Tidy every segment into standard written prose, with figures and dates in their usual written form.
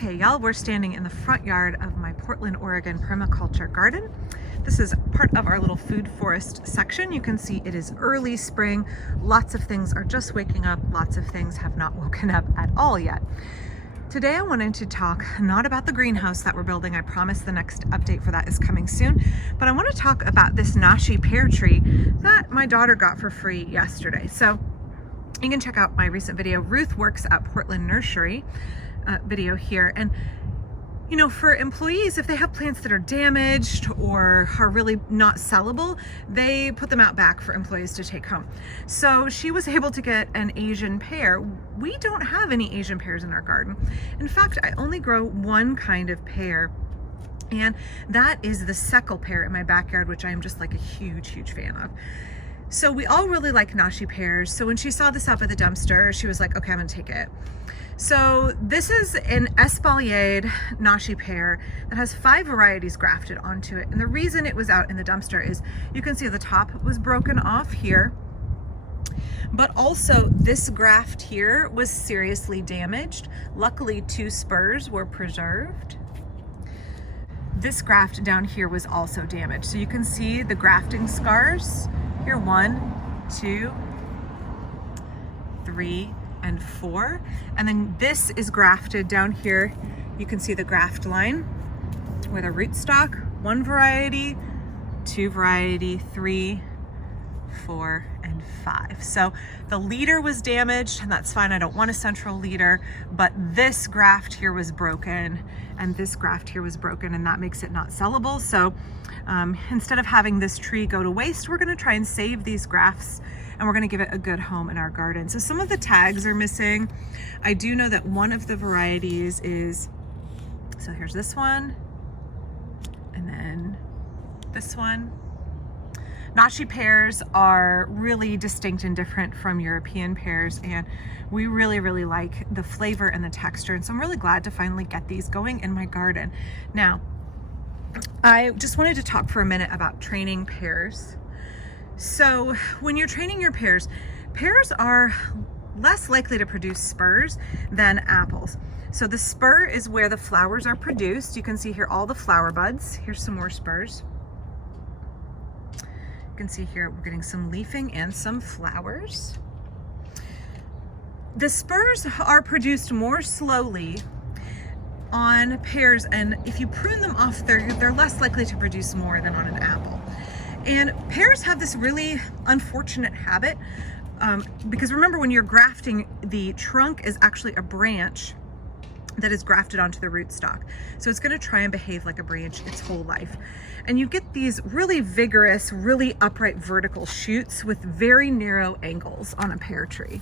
Okay, y'all, we're standing in the front yard of my Portland, Oregon permaculture garden. This is part of our little food forest section. You can see it is early spring. Lots of things are just waking up. Lots of things have not woken up at all yet. Today I wanted to talk not about the greenhouse that we're building. I promise the next update for that is coming soon. But I want to talk about this Nashi pear tree that my daughter got for free yesterday. So you can check out my recent video, Ruth Works at Portland Nursery video here. And you know, for employees, if they have plants that are damaged or are really not sellable, they put them out back for employees to take home. So she was able to get an Asian pear. We don't have any Asian pears in our garden. In fact, I only grow one kind of pear, and that is the Seckle pear in my backyard, which I am just like a huge fan of. So we all really like Nashi pears. So when she saw this up at the dumpster, she was like, okay, I'm gonna take it. So this is an Espalier Nashi pear that has 5 varieties grafted onto it. And the reason it was out in the dumpster is you can see the top was broken off here, but also this graft here was seriously damaged. Luckily, 2 spurs were preserved. This graft down here was also damaged. So you can see the grafting scars here, 1, 2, 3, and 4. And then this is grafted down here. You can see the graft line with a rootstock, 1 variety, 2 variety, 3, 4, and 5. So the leader was damaged, and that's fine. I don't want a central leader, but this graft here was broken, and this graft here was broken, and that makes it not sellable. So instead of having this tree go to waste, we're gonna try and save these grafts, and we're gonna give it a good home in our garden. So some of the tags are missing. I do know that one of the varieties is, so here's this one, and then this one. Nashi pears are really distinct and different from European pears, and we really like the flavor and the texture. And so I'm really glad to finally get these going in my garden. Now, I just wanted to talk for a minute about training pears. So when you're training your pears, pears are less likely to produce spurs than apples. So the spur is where the flowers are produced. You can see here all the flower buds. Here's some more spurs. You can see here we're getting some leafing and some flowers. The spurs are produced more slowly on pears, and if you prune them off, they're less likely to produce more than on an apple. And pears have this really unfortunate habit, because remember, when you're grafting, the trunk is actually a branch that is grafted onto the rootstock. So it's gonna try and behave like a branch its whole life. And you get these really vigorous, really upright vertical shoots with very narrow angles on a pear tree.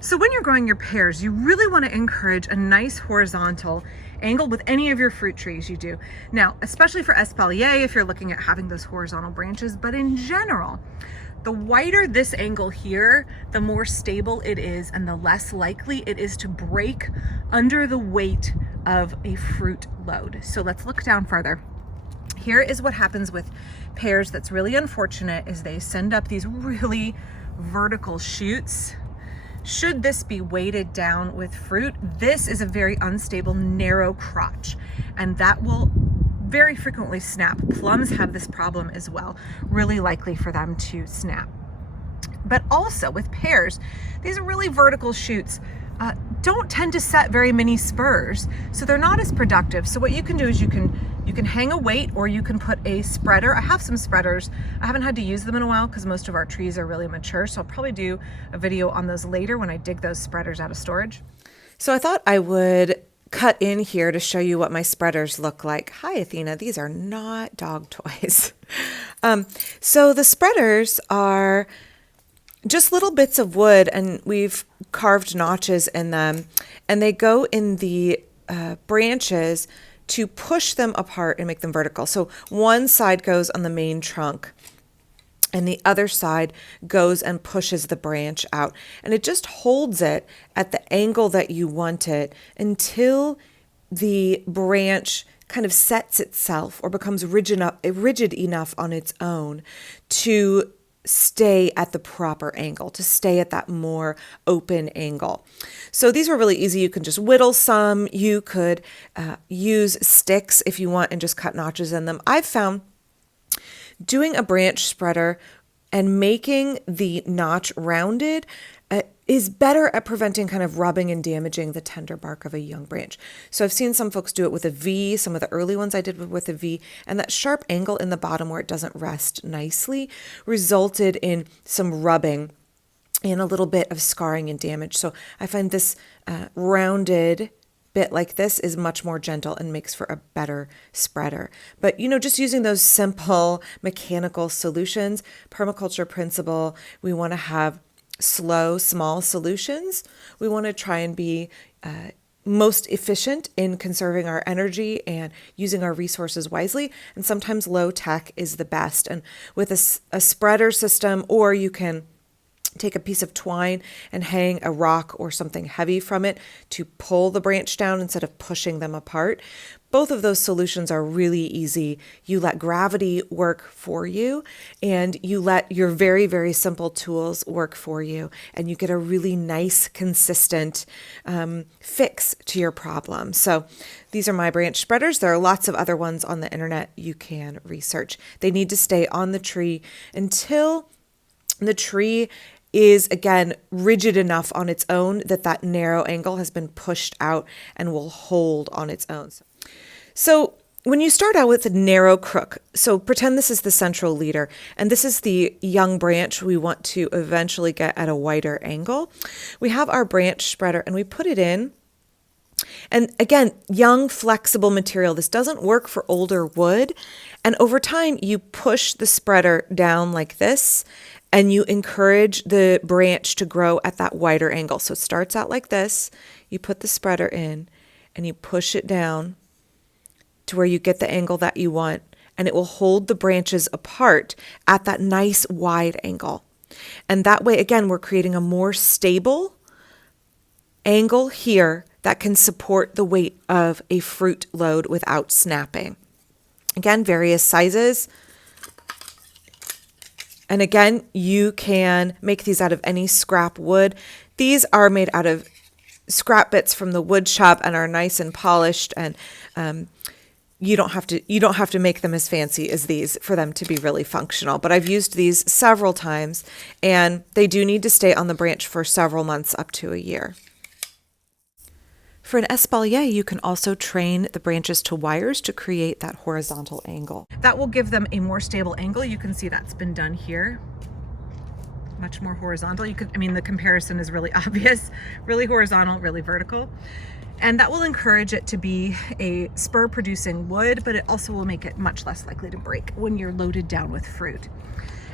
So when you're growing your pears, you really want to encourage a nice horizontal angle with any of your fruit trees you do. Now, especially for Espalier, if you're looking at having those horizontal branches, but in general, the wider this angle here, the more stable it is and the less likely it is to break under the weight of a fruit load. So let's look down further. Here is what happens with pears that's really unfortunate, is they send up these really vertical shoots. Should this be weighted down with fruit, this is a very unstable, narrow crotch, and that will very frequently snap. Plums have this problem as well, really likely for them to snap. But also with pears, these really vertical shoots don't tend to set very many spurs, so they're not as productive. So what you can do is you can hang a weight, or you can put a spreader. I have some spreaders. I haven't had to use them in a while because most of our trees are really mature, so I'll probably do a video on those later when I dig those spreaders out of storage. So I thought I would cut in here to show you what my spreaders look like. Hi, Athena. These are not dog toys. So the spreaders are just little bits of wood, and we've carved notches in them, and they go in the branches to push them apart and make them vertical. So one side goes on the main trunk, and the other side goes and pushes the branch out, and it just holds it at the angle that you want it until the branch kind of sets itself or becomes rigid enough on its own to stay at the proper angle, to stay at that more open angle. So these were really easy. You can just whittle some. You could use sticks if you want and just cut notches in them. I've found doing a branch spreader and making the notch rounded is better at preventing kind of rubbing and damaging the tender bark of a young branch. So I've seen some folks do it with a V. Some of the early ones I did with a V, and that sharp angle in the bottom where it doesn't rest nicely resulted in some rubbing and a little bit of scarring and damage. So I find this rounded bit like this is much more gentle and makes for a better spreader. But, just using those simple mechanical solutions, permaculture principle, we want to have slow, small solutions. We want to try and be most efficient in conserving our energy and using our resources wisely. And sometimes low tech is the best. And with a spreader system, or you can take a piece of twine and hang a rock or something heavy from it to pull the branch down instead of pushing them apart. Both of those solutions are really easy. You let gravity work for you, and you let your very, very simple tools work for you, and you get a really nice, consistent fix to your problem. So these are my branch spreaders. There are lots of other ones on the internet you can research. They need to stay on the tree until the tree is, again, rigid enough on its own that narrow angle has been pushed out and will hold on its own. So when you start out with a narrow crook, so pretend this is the central leader, and this is the young branch we want to eventually get at a wider angle. We have our branch spreader and we put it in. And again, young, flexible material. This doesn't work for older wood. And over time, you push the spreader down like this, and you encourage the branch to grow at that wider angle. So it starts out like this. You put the spreader in, and you push it down to where you get the angle that you want, and it will hold the branches apart at that nice wide angle. And that way, again, we're creating a more stable angle here that can support the weight of a fruit load without snapping. Again, various sizes. And again, you can make these out of any scrap wood. These are made out of scrap bits from the wood shop and are nice and polished, and you don't have to make them as fancy as these for them to be really functional. But I've used these several times, and they do need to stay on the branch for several months up to a year. For an espalier, you can also train the branches to wires to create that horizontal angle. That will give them a more stable angle. You can see that's been done here. Much more horizontal. The comparison is really obvious. Really horizontal, really vertical. And that will encourage it to be a spur producing wood, but it also will make it much less likely to break when you're loaded down with fruit.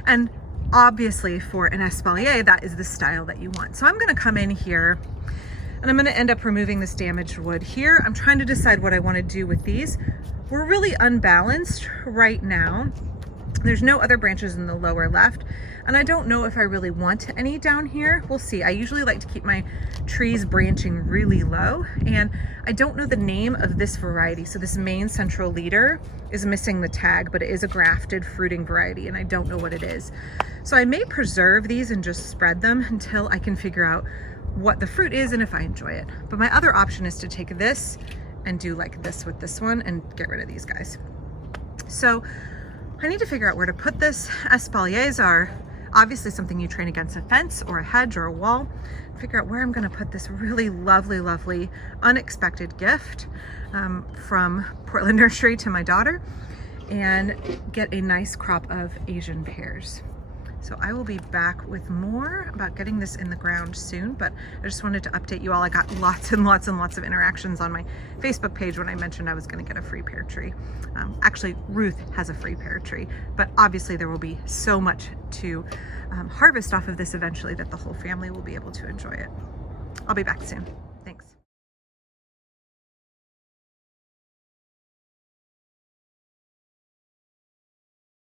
And obviously for an espalier, that is the style that you want. So I'm gonna come in here and I'm gonna end up removing this damaged wood here. I'm trying to decide what I wanna do with these. We're really unbalanced right now. There's no other branches in the lower left, and I don't know if I really want any down here. We'll see. I usually like to keep my trees branching really low, and I don't know the name of this variety. So this main central leader is missing the tag, but it is a grafted fruiting variety, and I don't know what it is. So I may preserve these and just spread them until I can figure out what the fruit is and if I enjoy it. But my other option is to take this and do like this with this one and get rid of these guys. So I need to figure out where to put this. Espaliers are obviously something you train against a fence or a hedge or a wall. Figure out where I'm gonna put this really lovely, lovely, unexpected gift from Portland Nursery to my daughter, and get a nice crop of Asian pears. So I will be back with more about getting this in the ground soon, but I just wanted to update you all. I got lots and lots and lots of interactions on my Facebook page when I mentioned I was gonna get a free pear tree. Actually, Ruth has a free pear tree, but obviously there will be so much to harvest off of this eventually that the whole family will be able to enjoy it. I'll be back soon. Thanks.